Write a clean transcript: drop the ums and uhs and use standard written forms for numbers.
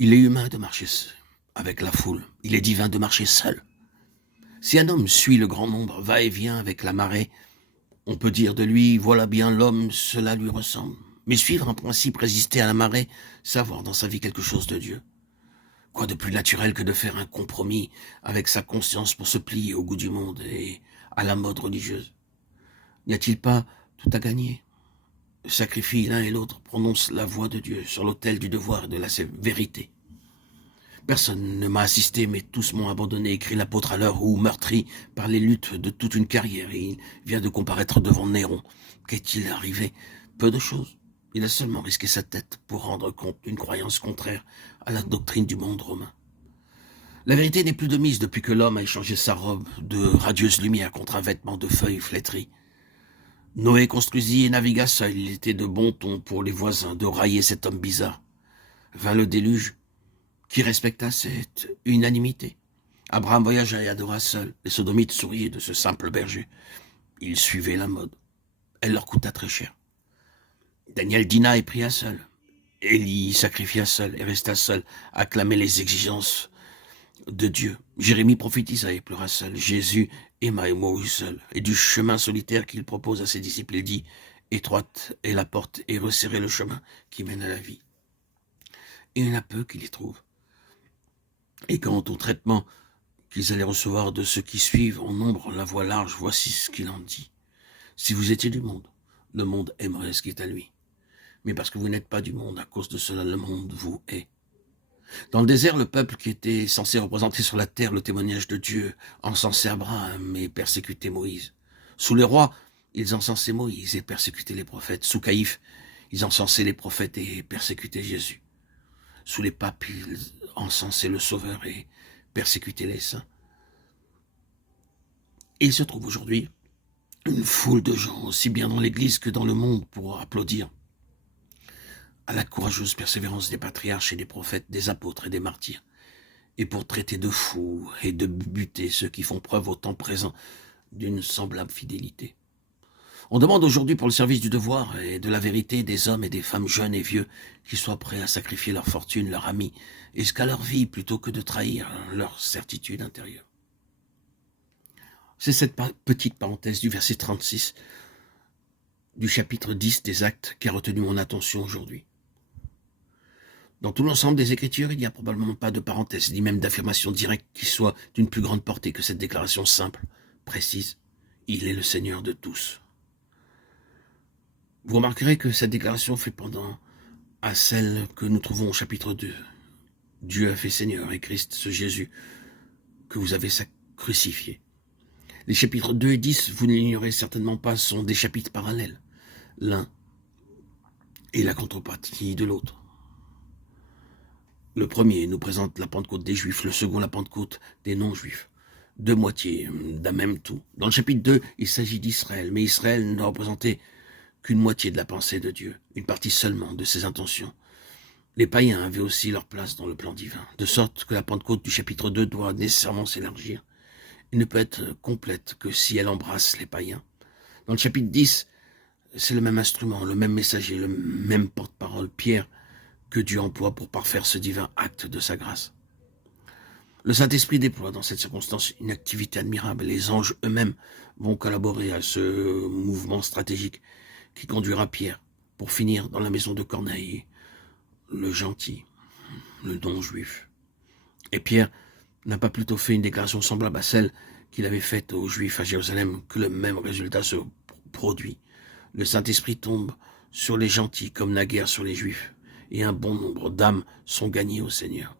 Il est humain de marcher avec la foule, il est divin de marcher seul. Si un homme suit le grand nombre, va et vient avec la marée, on peut dire de lui, voilà bien l'homme, cela lui ressemble. Mais suivre un principe, résister à la marée, savoir dans sa vie quelque chose de Dieu. Quoi de plus naturel que de faire un compromis avec sa conscience pour se plier au goût du monde et à la mode religieuse? N'y a-t-il pas tout à gagner? Sacrifient l'un et l'autre, prononcent la voix de Dieu sur l'autel du devoir et de la vérité. Personne ne m'a assisté, mais tous m'ont abandonné, écrit l'apôtre à l'heure où, meurtri par les luttes de toute une carrière, il vient de comparaître devant Néron. Qu'est-il arrivé? Peu de choses. Il a seulement risqué sa tête pour rendre compte d'une croyance contraire à la doctrine du monde romain. La vérité n'est plus de mise depuis que l'homme a échangé sa robe de radieuse lumière contre un vêtement de feuilles flétries. Noé construisit et navigua seul. Il était de bon ton pour les voisins de railler cet homme bizarre. Vint le déluge, qui respecta cette unanimité. Abraham voyagea et adora seul. Les sodomites souriaient de ce simple berger. Ils suivaient la mode. Elle leur coûta très cher. Daniel dîna et pria seul. Élie sacrifia seul et resta seul, à clamer les exigences de Dieu. Jérémie prophétisa et pleura seul. Jésus aima et mourut seul. Et du chemin solitaire qu'il propose à ses disciples, il dit, étroite est la porte et resserrez le chemin qui mène à la vie. Et il y en a peu qui les trouvent. Et quant au traitement qu'ils allaient recevoir de ceux qui suivent en nombre la voie large, voici ce qu'il en dit. Si vous étiez du monde, le monde aimerait ce qui est à lui. Mais parce que vous n'êtes pas du monde, à cause de cela, le monde vous hait. Dans le désert, le peuple qui était censé représenter sur la terre le témoignage de Dieu encensait Abraham et persécutait Moïse. Sous les rois, ils encensaient Moïse et persécutaient les prophètes. Sous Caïphe, ils encensaient les prophètes et persécutaient Jésus. Sous les papes, ils encensaient le Sauveur et persécutaient les saints. Et il se trouve aujourd'hui une foule de gens, aussi bien dans l'Église que dans le monde, pour applaudir à la courageuse persévérance des patriarches et des prophètes, des apôtres et des martyrs, et pour traiter de fous et de buter ceux qui font preuve au temps présent d'une semblable fidélité. On demande aujourd'hui pour le service du devoir et de la vérité des hommes et des femmes jeunes et vieux qui soient prêts à sacrifier leur fortune, leur ami, et jusqu'à leur vie plutôt que de trahir leur certitude intérieure. C'est cette petite parenthèse du verset 36 du chapitre 10 des Actes qui a retenu mon attention aujourd'hui. Dans tout l'ensemble des Écritures, il n'y a probablement pas de parenthèse, ni même d'affirmation directe qui soit d'une plus grande portée que cette déclaration simple, précise. Il est le Seigneur de tous. Vous remarquerez que cette déclaration fait pendant à celle que nous trouvons au chapitre 2. Dieu a fait Seigneur et Christ, ce Jésus que vous avez crucifié. Les chapitres 2 et 10, vous ne l'ignorez certainement pas, sont des chapitres parallèles. L'un est la contrepartie de l'autre. Le premier nous présente la Pentecôte des Juifs, le second la Pentecôte des non-Juifs. Deux moitiés d'un même tout. Dans le chapitre 2, il s'agit d'Israël, mais Israël ne représentait qu'une moitié de la pensée de Dieu, une partie seulement de ses intentions. Les païens avaient aussi leur place dans le plan divin, de sorte que la Pentecôte du chapitre 2 doit nécessairement s'élargir. Elle ne peut être complète que si elle embrasse les païens. Dans le chapitre 10, c'est le même instrument, le même messager, le même porte-parole, Pierre, que Dieu emploie pour parfaire ce divin acte de sa grâce. Le Saint-Esprit déploie dans cette circonstance une activité admirable. Les anges eux-mêmes vont collaborer à ce mouvement stratégique qui conduira Pierre pour finir dans la maison de Corneille, le gentil, le non-juif. Et Pierre n'a pas plutôt fait une déclaration semblable à celle qu'il avait faite aux Juifs à Jérusalem que le même résultat se produit. Le Saint-Esprit tombe sur les gentils comme naguère sur les Juifs, et un bon nombre d'âmes sont gagnées au Seigneur.